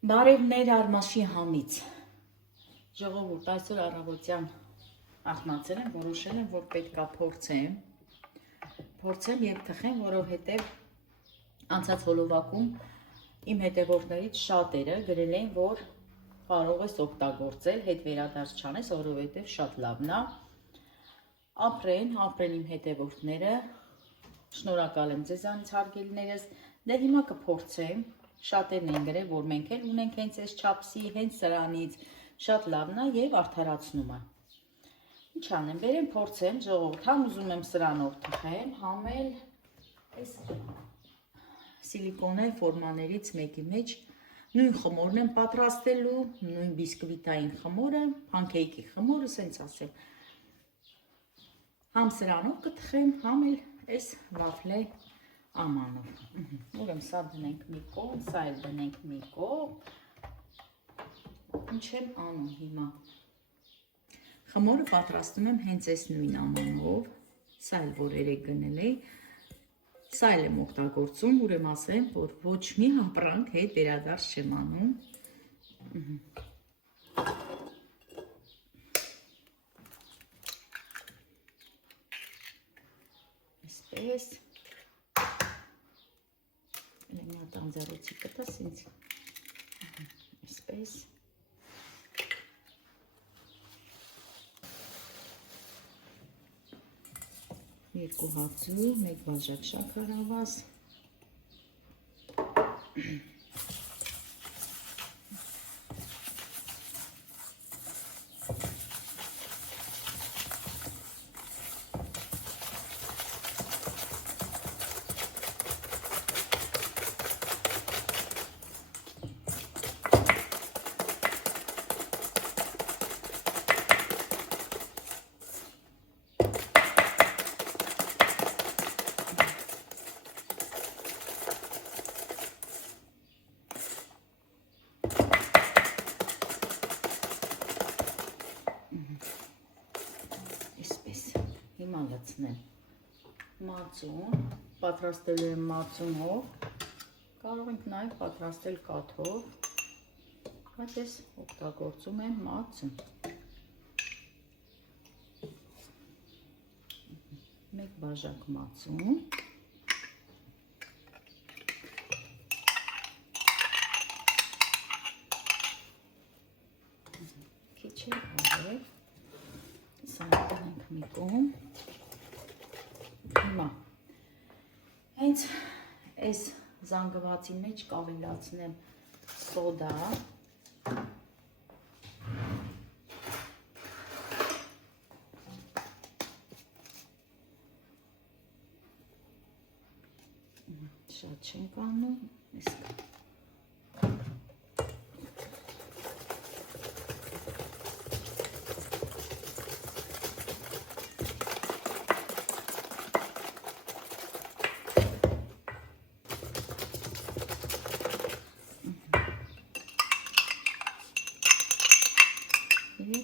Բարևներ Արմաշի համից։ Ժողովուրդ, այսօր առավոտյան արթնացել եմ, որոշել եմ, որ պետք է փորձեմ եւ թխեմ, որովհետեւ անցած հոլովակում իմ հետևորդներից շատերը գրել էին, որ կարող ես օգտագործել, հետ վերադարձ չանես, որովհետեւ շատ լավն է։ Ապրեն իմ հետևորդները։ Շնորհակալ եմ ձեզանից հարգելիներս։ Դե հիմա կփորձեմ։ Շատերն են գրել, որ մենք էլ ունենք հենց այս չափսի, հենց սրանից, շատ լավն է եւ արդարացնում է։ Ինչ անեմ, բերեմ փորձեմ, ժողովուրդ, համ ուզում եմ սրանով թխեմ, համ էլ այս սիլիկոնե ֆորմաներից մեկի մեջ նույն խմորն եմ պատրաստելու, նույն բիսկվիտային խմորը, փանքեյքի խմորը, սենց ասեմ։ Համ սրանով կթխեմ, համ էլ այս վաֆլե ամանով։ Ուրեմն սա դնենք մի կողմ, սա էլ դնենք մի կողմ։ Ինչ եմ անում հիմա։ Խմորը պատրաստում եմ հենց այս նույն ամանով, սա էլ որ երեք գնել էի, սա էլ եմ օգտագործում, ուրեմն ասեմ, որ ոչ մի ապրանք հետ վերադարձ չեմ անում։ Այսպես Լենյատ անձարոցի կտաս ինձ, այսպես, երկու հացու, մեկ բաժակ շաքար ավազ, հիմա լցնեմ մածուն, պատրաստելու եմ մածունով, կարող ենք նաև պատրաստել կաթով, բայց ես օգտագործում եմ մածուն, մեկ բաժակ մածուն, քիչ է արել, սա ենք մի կողմ, հիմա հենց այս զանգվածի մեջ կավելացնեմ սոդա, շատ չենք անում,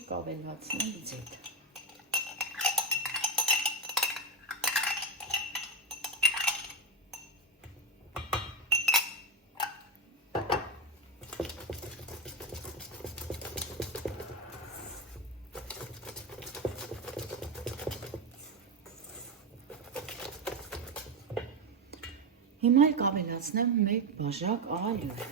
կավելացնեմ ձետ։ Հիմա էլ կավելացնեմ մեկ բաժակ ալյուր։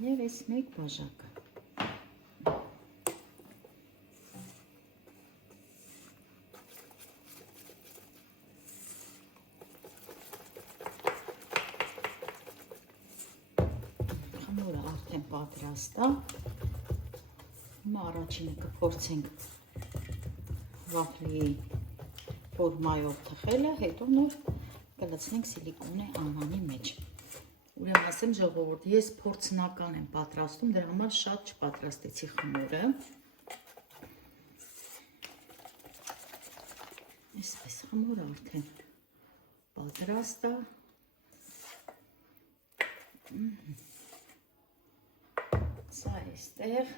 Եվ այս մեկ բաժակը։ Խմորը արդեն պատրաստ է։ Հիմա առաջինը կփորձենք վաֆլի ֆորմայով թխելը, հետո նոր կլցնենք սիլիկոնի անվանի մեջ։ Ուրեմն ասեմ ժողովուրդ, ես փորձնական եմ պատրաստում, դրա համար շատ չպատրաստեցի խմորը։ Այսպես խմորը արդեն պատրաստ է։ Սա էստեղ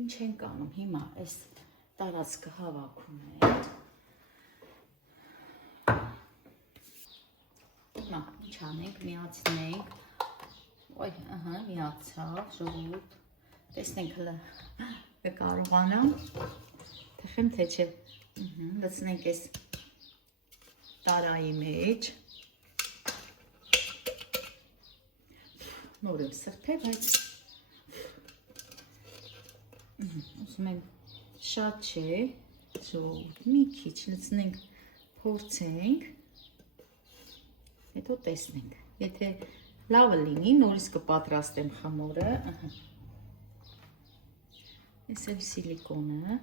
ինչ ենք անում հիմա, այս տարածքը հավաքում ենք։ Հիմա ինչ անենք, միացնենք, ոյ, միացավ, ժողովուրդ, տեսնենք հլը կարողանամ, թխեմ թե չէ, լցնենք այս տարայի մեջ, նոր եմ սրբե, բայց ուզում եմ շատ չէ, ժողովուրդ, մի քիչ լցնենք, փորձենք, հետո տեսնենք, եթե լավը լինի, նորից կպատրաստեմ խմորը, ես էլ սիլիկոնը,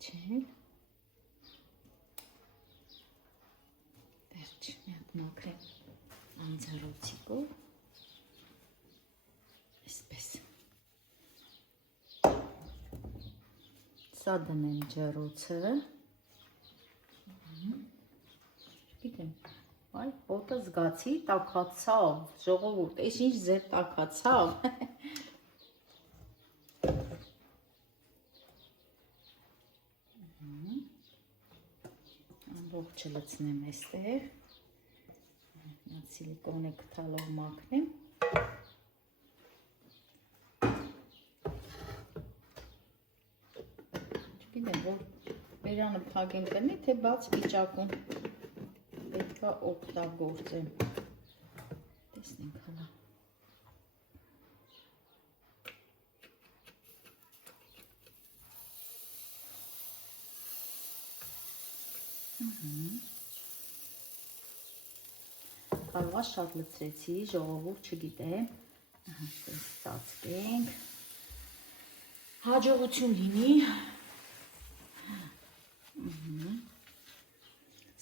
չէ, վերջ, մի հատ մաքրեմ անձարոցիկով, այսպես, սա դնեմ ջեռոցը, գիտեմ, այ պոտը զգացի տաքացավ, ժողովուրդ, էս ինչ ձեր տաքացավ, ամբողջը լցնեմ այստեղ, սիլիկոնը կթալով մաքնեմ, չգիտեմ, որ բերանը փակեմ տնի, թե բաց վիճակում պետք է օգտագործեմ, տեսնենք հլա, Կարողա շատ լցրեցի, ժողովուրդ չգիտեմ, ստացվենք, հաջողություն լինի,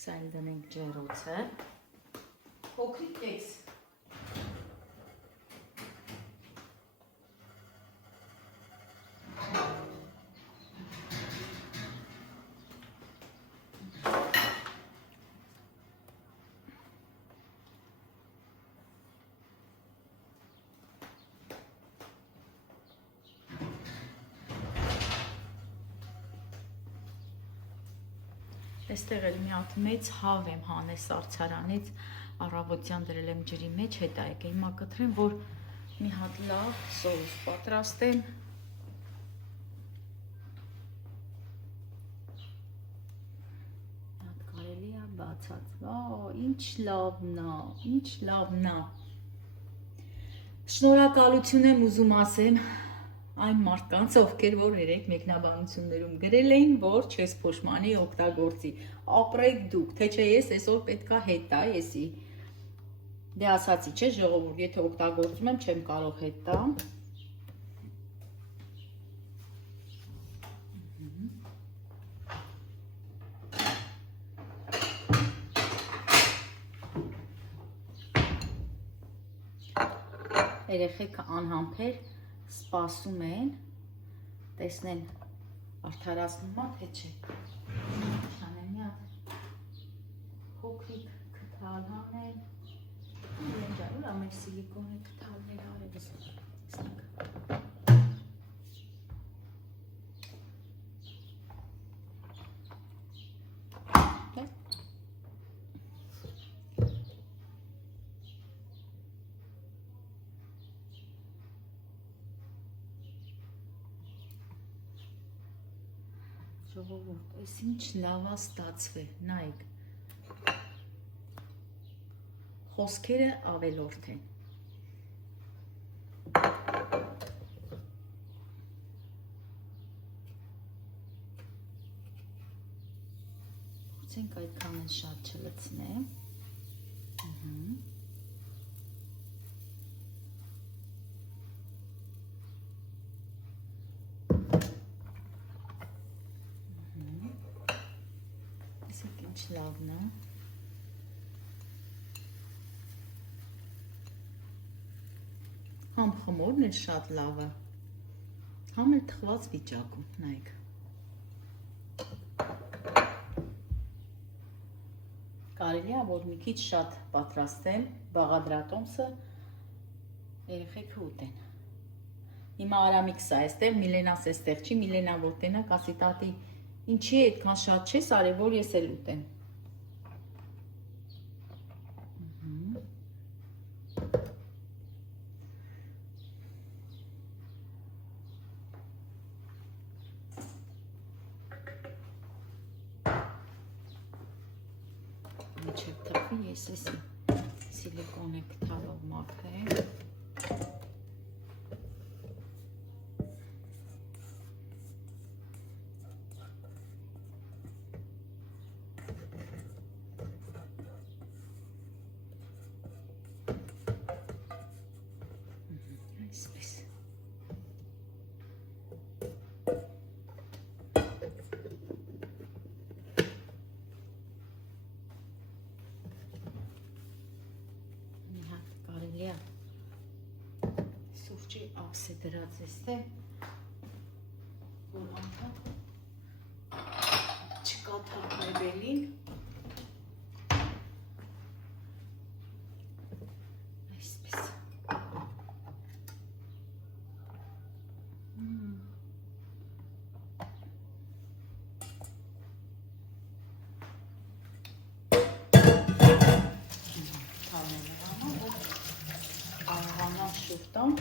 սա էլ դնենք ջեռոցը, փոքրիկ կեքս, Այստեղ էլ մի հատ մեծ հավ եմ հանես սարցարանից, առավոտյան դրել եմ ջրի մեջ, հետա եկե, հիմա կտրեմ, որ մի հատ լավ սոուս պատրաստեմ, մի հատ կարելի է բացած, ինչ լավն է, շնորհակալություն եմ ուզում ասեմ, այն մարդկանց, ովքեր որ երեք մեկնաբանություններում գրել էին, որ չես փոշմանի օգտագործի, ապրեք դուք, թե չէ ես այսօր պետքա հետ տա, եսի, դե ասացի չէ ժողովուրդ, եթե օգտագործում եմ, չեմ կարող հետ տա, երեխեքը անհամբեր սպասում են, տեսնեն արդարացնում թե չէ, շանեմ մի հատ փոքրիկ քթալ հանել, ուր ամեր սիլիկոնի քթալներ արևս, ժողովուրդ, այս ինչ լավա ստացվել, նայք, խոսքերը ավելորդ են, փորձենք այդքան են շատ չլցնեմ, մեջ լավն է։ Համ խմորն էլ շատ լավ է, համ էլ թխված վիճակում, նայեք։ Կարելի է, որ մի քիչ շատ պատրաստեմ, բաղադրատոմսը երեխեքը ուտեն։ Հիմա Արամիկս է այստեղ, Միլենաս այստեղ չի, Միլենան որ տենա, կասի տատի, ինչի այդքան շատ չես արել, որ ես էլ ուտեմ։ Մինչև թխվի, ես էսի սիլիկոնե կթալով մաքրեմ։ Այսպես։ Սուրճի ափսե դրած էստեղ, որ անդամ չկաթա մեբելին, այսպես, կարողանամ շուրտամ,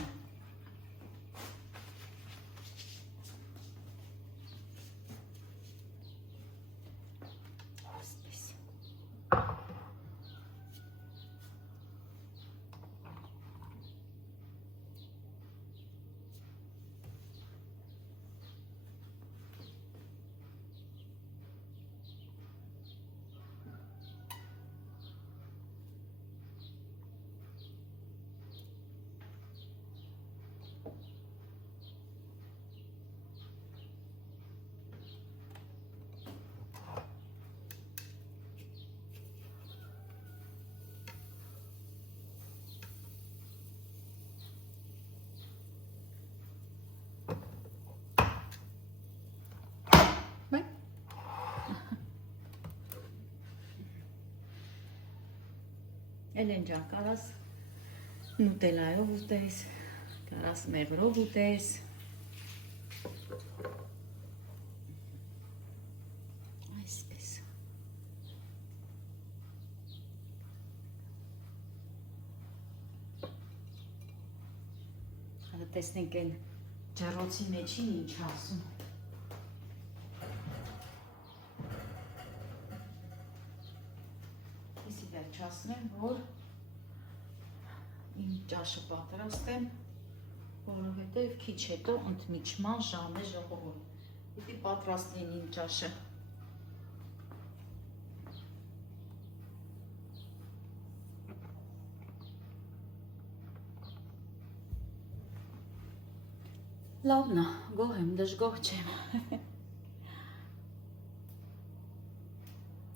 Էլեն ջան, կարաս նուտելայով ուտես, կարաս մեղրով ուտես, այսպես, հատա տեսնենք են ջեռոցի մեջին ինչ ասում, եսի վերջասնեմ, որ իմ ճաշը պատրաստեմ, որովհետև քիչ հետո ընդմիջման ժամ է ժողովուրդ, պիտի պատրաստ լինի իմ ճաշը։ Լավն է, գոհ եմ, դժգոհ չեմ։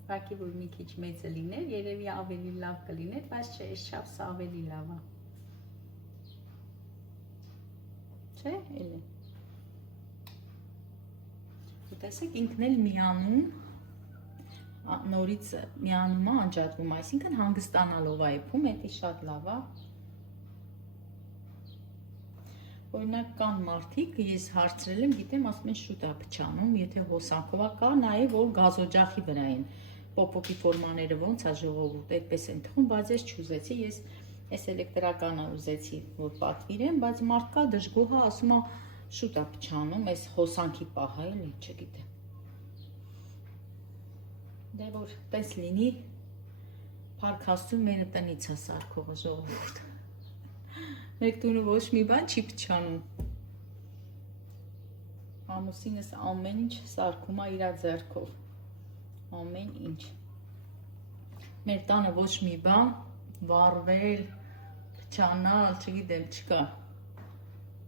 Ուղղակի որ մի քիչ մեծը լիներ, երևի ավելի լավ կլիներ, բայց չէ, այս չափսը ավելի լավ է։ Չէ, էլի։ Ու տեսեք, ինքն էլ միանում, նորից միանում է անջատվում, այսինքն հանգստանալով է եփում, էդի շատ լավ է։ Օրինակ կան մարդիկ, ես հարցրել եմ, գիտեմ, ասում են շուտ է փչանում, եթե հոսանքով է, կա նաև որ գազօջախի վրա են պոպոպի ֆորմաները ոնց է ժողովուրդ, այդպես են թվում, բայց ես չուզեցի, ես այս էլեկտրականը ուզեցի, որ պատվիրեմ, բայց մարդկա դժգոհ է, ասում է շուտ է փչանում, այս հոսանքի պահը էլի, չգիտեմ։ Դե որ տես լինի, փառք Աստծուն, մեր տնից է սարքողը ժողովուրդ։ Մեր տունը ոչ մի բան չի փչանում։ Ամուսինս ամեն ինչ սարքում է իր ձեռքով։ Ամեն ինչ։ Մեր տանը ոչ մի բան, վառվել, փչանալ, չգիտեմ, չկա։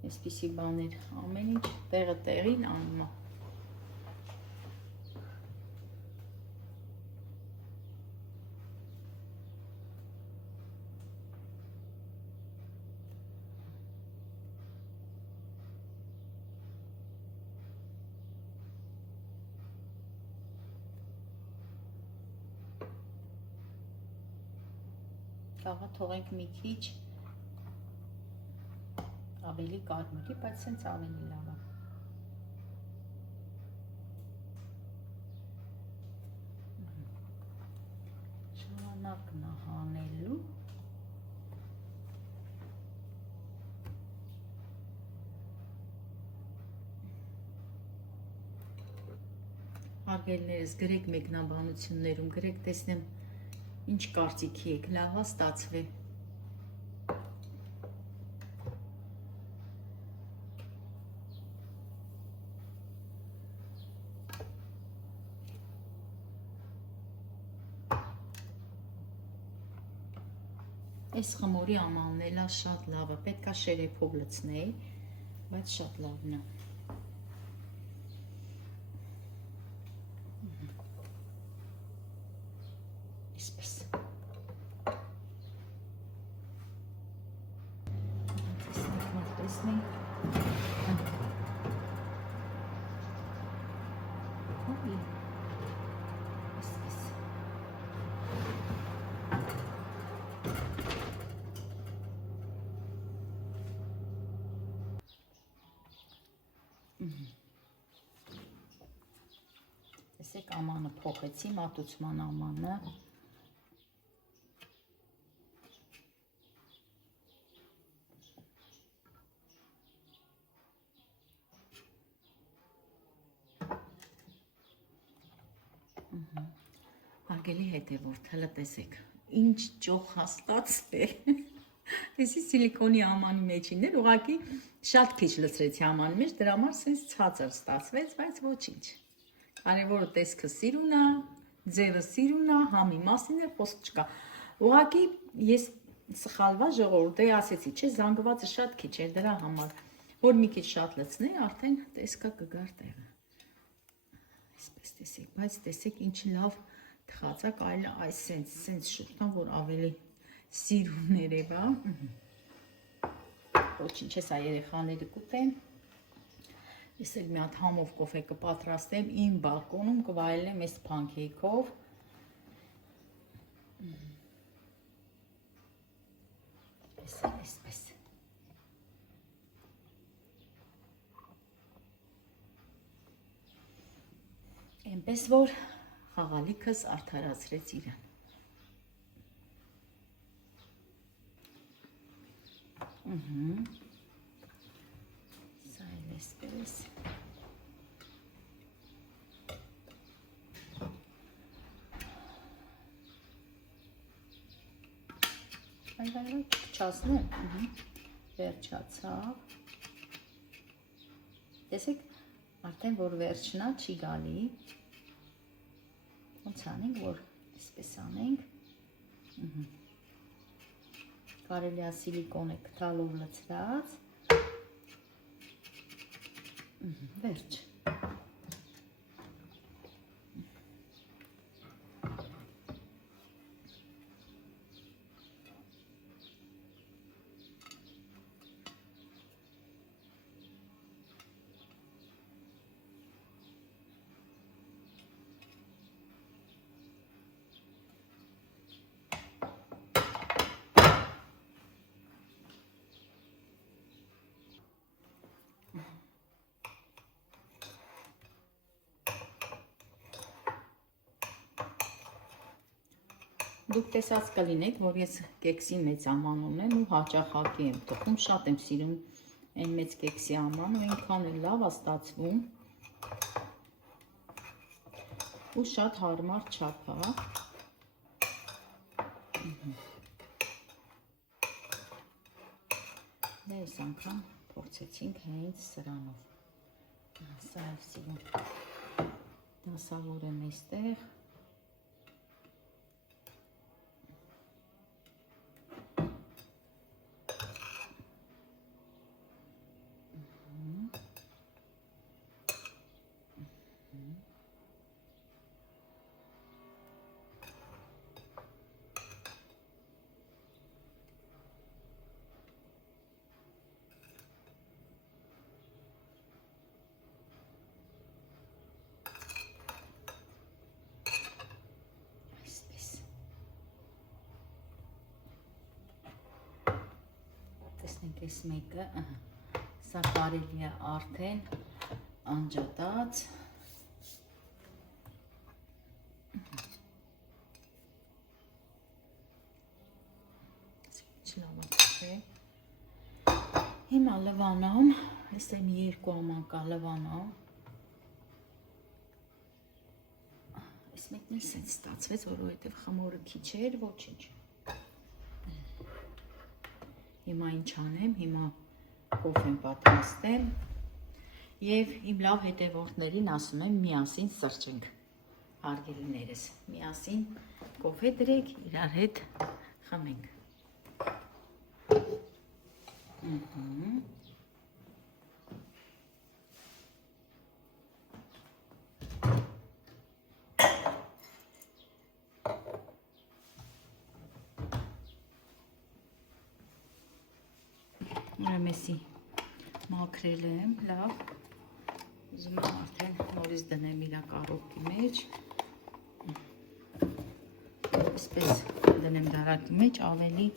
Այսպիսի բաներ, ամեն ինչ տեղը տեղին անում է։ Աղա թողենք մի քիչ ավելի կարմիրի, բայց սենց ավելի լավ է։ Շարունակն է հանելու։ Արգելներս գրեք մեկնաբանություններում, գրեք տեսնեմ ինչ կարծիքի եք, լավ է ստացվի։ Այս խմորի ամանն էլ է շատ լավ է, պետք է շերեփով լցնեի, բայց շատ լավն է։ Տեսեք ամանը փոխեցի, մատուցման ամանը։ Արգելի հետևորդ, հələ տեսեք, ինչ ճոխ հաստացվել։ Տեսի սիլիկոնի ամանի մեջին էր, ուղղակի շատ քիչ լցրեցի ամանի մեջ, դրա համար սենց ցածր ստացվեց, բայց ոչինչ։ Կարևորը տեսքը սիրուն է, ձևը սիրուն է, համի մասին էլ խոսք չկա։ Ուղղակի ես սխալվա ժողովուրդ ասեցի, չէ, զանգվածը շատ քիչ էր դրա համար, որ մի քիչ շատ լցնեի, արդեն տեսքը կգար տեղը։ Այսպես տեսեք, բայց տեսեք ինչ լավ թխած է, կարելի է այս սենց շուտան, որ ավելի սիրուն երևա։ Ոչինչ, հեսա երեխաները կուտեն։ Ես էլ մի հատ համով կոֆե կպատրաստեմ իմ բալկոնում, կվայելեմ այս փանքեյքով։ Այսպես։ Էնպես որ խաղալիքս արդարացրեց իրեն։ Սա էլ էսպես։ Այ, չասնեմ, վերջացավ։ Տեսեք, արդեն որ վերջն է, չի գալի։ Ոնց անենք, որ այսպես անենք։ Կարելի է սիլիկոնը կտալով լցրած։ Վերջ։ Դուք տեսած կլինեք, որ ես կեքսի մեծ աման ունեմ ու հաճախակի եմ տխում, շատ եմ սիրում այն մեծ կեքսի ամանը, այնքան էլ լավ է ստացվում ու շատ հարմար չափ է։ Այս անգամ փորձեցինք հենց սրանով։ Սա էլ սիրում դասավոր եմ այստեղ։ տեսնենք այս մեկը, սա կարելի է արդեն անջատած, հիմա լվանամ, ես եմ 2 ամանկա լվանամ, այս մեկն էլ սենց ստացվեց, որովհետև խմորը քիչ էր, ոչինչ, հիմա ինչ անեմ, հիմա կոֆեն պատրաստեմ և իմ լավ հետևորդներին ասում եմ միասին սրճենք, հարգելիներս, միասին կոֆե դրեք, իրար հետ խմենք։ Ուրեմեսի մաքրել եմ, լավ, ուզում եմ արդեն նորից դնեմ իրա կարոտի մեջ, այսպես դնեմ դարակի մեջ ավելի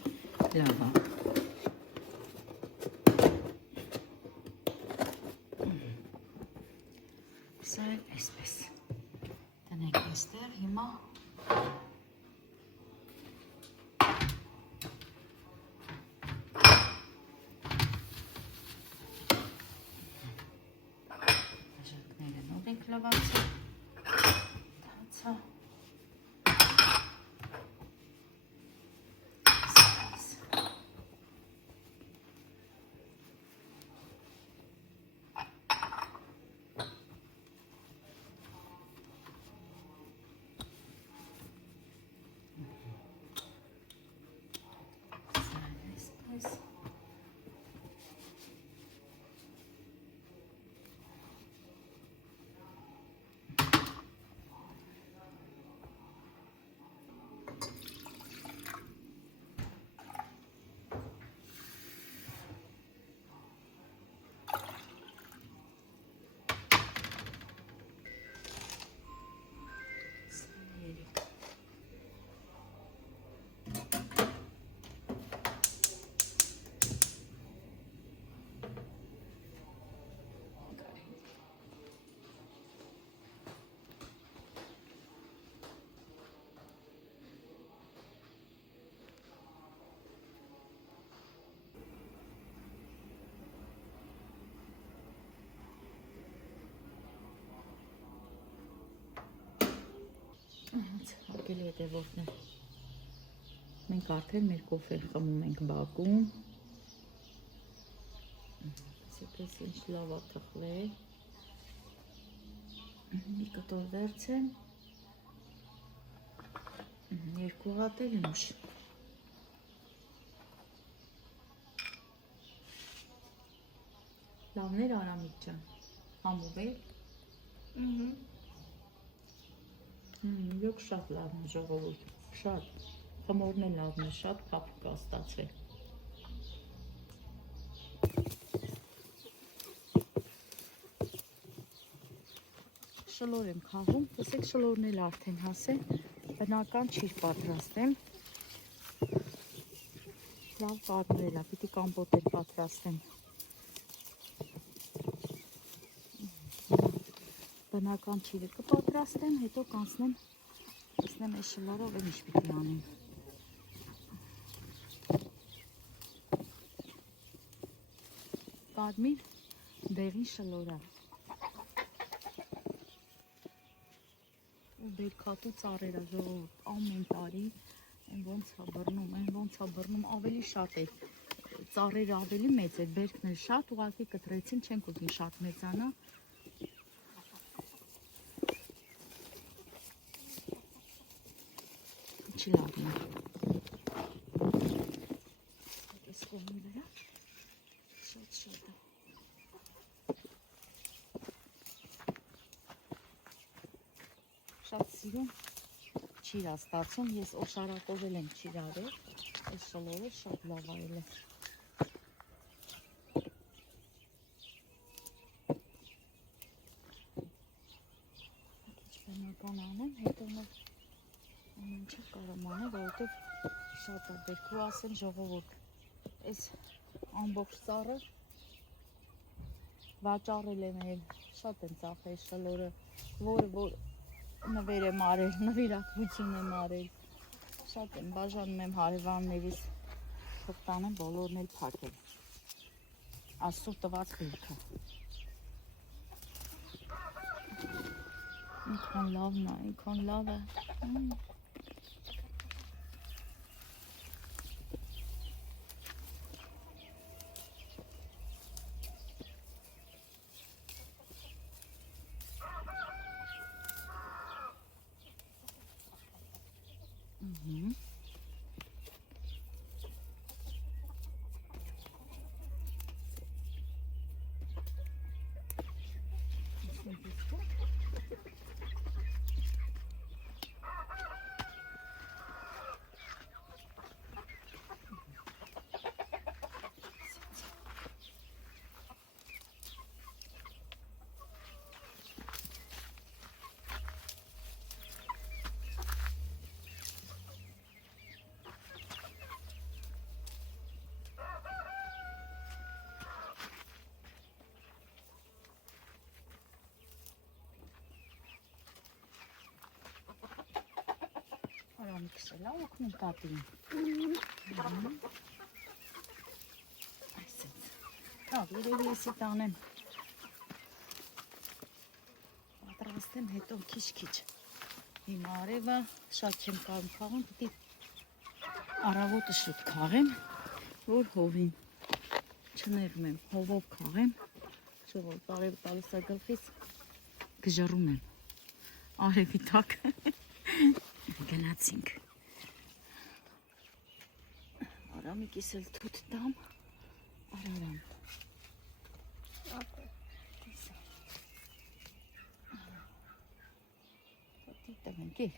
լավ է։ Սա էլ այսպես դնենք այստեղ հիմա լվացը, դացա, հարգելի հետևորդներ, մենք արդեն մեր կոֆեն խմում ենք բակում, այսպես ինչ լավ է թխվել, մի կտոր վերցեմ, 2 հատ էլ ուշ, լավներ Արամիկ ջան, համով է, Լոք շատ լավն է ժողովուրդ, շատ, խմորն է լավն է, շատ փափուկ է ստացվել։ Շլոր եմ քաղում, տեսեք շլորն էլ արդեն հասել, բնական չիր պատրաստեմ, լավ կարմրել է, պիտի կամպոտ էլ պատրաստեմ։ Բնական չիրը կպատրաստեմ, հետո կանցնեմ, տեսնեմ այս շլորով էլ ինչ պիտի անեմ։ Կարմիր դեղին շլորա։ Ու բերքատու ծառերը ժողովուրդ ամեն տարի ոնց է բռնում, ավելի շատ է, ծառերը ավելի մեծ է, բերքն էլ շատ, ուղղակի կտրեցին, չենք ուզում շատ մեծանա։ Լավն է, այս կողմի վրա, շատ է, շատ սիրում չիր ստացում, ես օշարակով էլ եմ չիր արել, այս շլորը շատ լավ այլ է։ Քիչ բնական անեմ, հետո նոր ամեն ինչ կարող անեմ, որովհետև շատ է բերք ու ասեմ ժողովուրդ, այս ամբողջ ծառը վաճառել եմ էլ, շատ են ծախել շլորը, որ նվեր եմ արել, նվիրատվություն եմ արել, շատ եմ բաժանում եմ հարևաններիս, թող տանեմ բոլորն էլ փակել, Աստծո տված բերքը, ինքան լավն է, ինքան լավ է, Արամիքս էլ է օգնում տատին, այսպես, լավ, երևի եսի տանեմ, պատրաստեմ հետո քիչ, հիմա արևը շատ չեմ կարում քաղեմ, պիտի առավոտը շուտ քաղեմ, որ հովին չներում եմ, հովով քաղեմ, որ արևը տալիս է գլխից, գժռում եմ, արևի տակ, գնացինք, Արամիկիս էլ թութ տամ, Արարամ, տվենք էլ,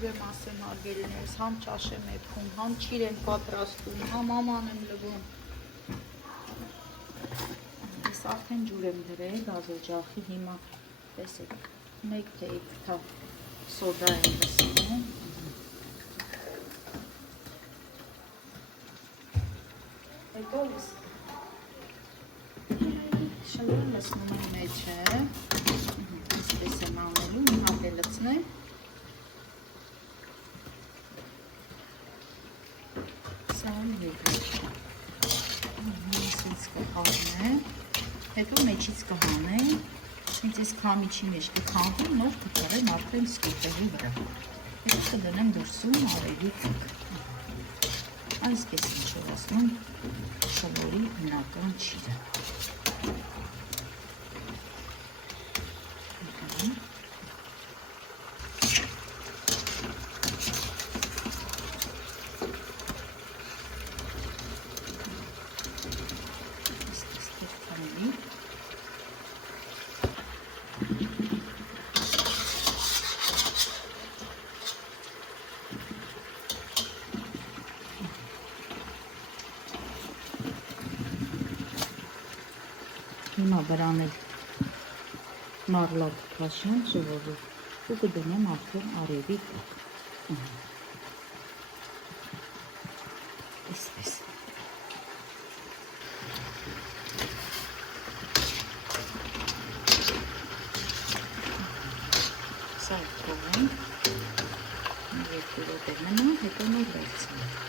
ուրեմ ասեմ արգելիներս, համ ճաշ եմ եփում, համ ճիր եմ պատրաստում, համ աման եմ լվում, ես արդեն ջուր եմ դրել գազօջախի, հիմա տեսեք, մեկ թեյ թավ սոդա եմ լսնում, հետո ես շլորը լսնում եմ մեջը, այսպես եմ անելու, մի հատ է լցնեմ, հետո մեջից կհանեմ, ինձ ես քամիչի մեջ կքանդում, նոր կտարեմ արդեն սկուտերի վրա, հետո կդնեմ դուրսում արևի տակ, այսպես ինչով ասնում շլորի բնական ճիրը, հիմա վրան էլ մարլակ կաշեմ ժողովուրդ ու կդնեմ արդեն արևի տակ, այսպես, սա թողենք, երկու րոպե մնա, հետո նոր վերցնենք,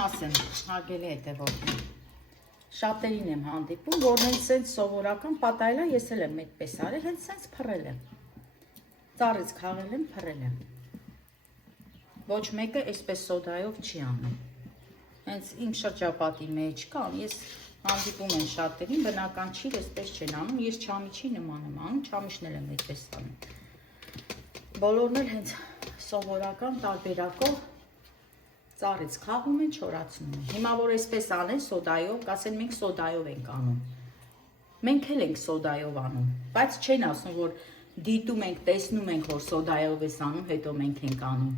ասեմ, հարգելի հետևորդներ, շատերին եմ հանդիպում, որ հենց սենց սովորական պատայլա ես էլ եմ այդպես արել, հենց սենց փռել եմ, ծառից քաղել եմ, փռել եմ, ոչ մեկը այսպես սոդայով չի անում, հենց իմ շրջապատի մեջ կան, ես հանդիպում եմ շատերին, բնական չի, այսպես չեն անում, ես չամիչի նման եմ անում, չամիչն եմ այդպես անում, բոլորն էլ հենց սովորական տարբերակով ծառից քաղում են, չորացնում են, հիմա որ այսպես անեն սոդայով, կասեն մենք սոդայով ենք անում, մենք էլ ենք սոդայով անում, բայց չեն ասում, որ դիտում ենք, տեսնում ենք, որ սոդայով ես անում, հետո մենք ենք անում,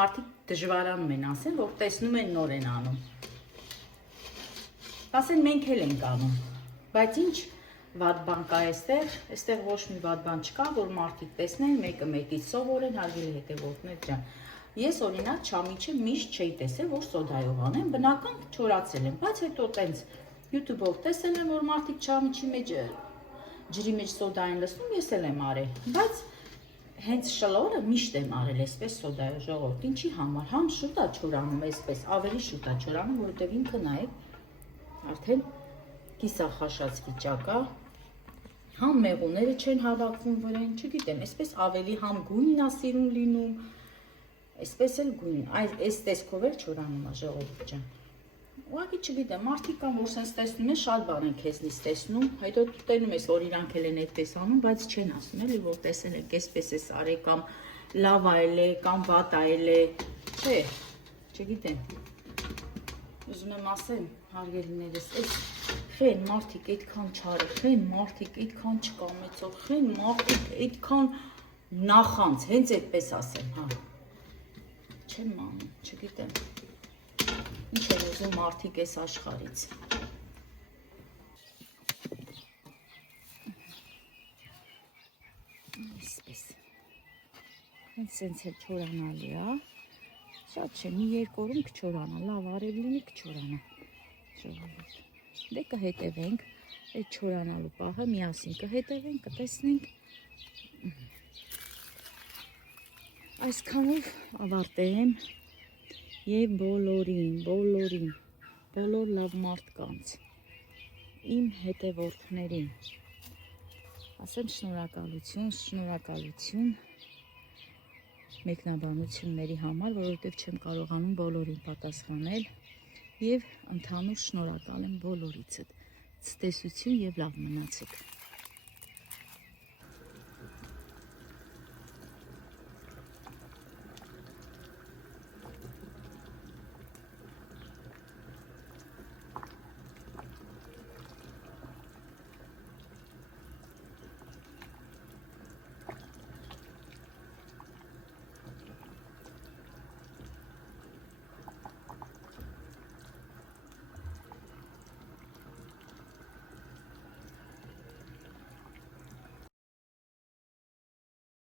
մարդիկ դժվարանում են ասեն, որ տեսնում են նոր են անում, կասեն մենք էլ ենք անում, բայց ինչ վատ բան կա այստեղ ոչ մի վատ բան չկա, որ մարդիկ տեսնեն, մեկը մեկից սովորեն, հարգելի հետևորդներ ջան, ես օրինակ չամիչը միշտ չէի տեսել, որ սոդայով անեմ, բնական չորացել եմ, բայց հետո տենց YouTube-ով տեսել եմ, որ մարդիկ չամիչի մեջ ջրի մեջ սոդա են լցնում, ես էլ եմ արել, բայց հենց շլորը միշտ եմ արել այսպես սոդայով, ժողովուրդ, ինչի համար, համ շուտ է չորանում այսպես, ավելի շուտ է չորանում, որովհետև ինքը նայեք, արդեն կիսախաշած վիճակ է, համ մեղուները չեն հավաքվում վրան, չգիտեմ, այսպես ավելի համ գույնն է սիրուն լինում, այսպես էլ գույն, այս տեսքով էլ չորանում է ժողովուրդ ջան, ուղղակի չգիտեմ, մարդիկ կան, որ սենց տեսնում են, շատ բան են քեզնից տեսնում, հետո դու տենում ես, որ իրանք էլ են այդպես անում, բայց չեն ասում էլի, որ տեսել եք, այսպես ես արել, կամ լավ այլ է, կամ վատ այլ է, չէ, չգիտեմ, ուզում եմ ասեմ, հարգելիներս, այս խեն մարդիկ այդքան չարի, խեն մարդիկ այդքան չկամեցող, խեն մարդիկ այդքան նախանց, հենց այդպես ասեմ, հա, չեմ անում, չգիտեմ, ինչ են ուզում մարդիկ այս աշխարից, այսպես, հենց սենց էլ չորանալի է, շատ չէ, մի երկու օրում կչորանա, լավ արև լինի կչորանա, ժողովուրդ, դե կհետևենք, այդ չորանալու պահը միասին կհետևենք, կտեսնենք, այսքանով ավարտեմ և բոլոր լավ մարդկանց, իմ հետևորդներին, ասեմ շնորհակալություն մեկնաբանությունների համար, որովհետև չեմ կարողանում բոլորին պատասխանել և ընդհանուր շնորհակալ եմ բոլորիցդ, ցտեսություն և լավ մնացեք։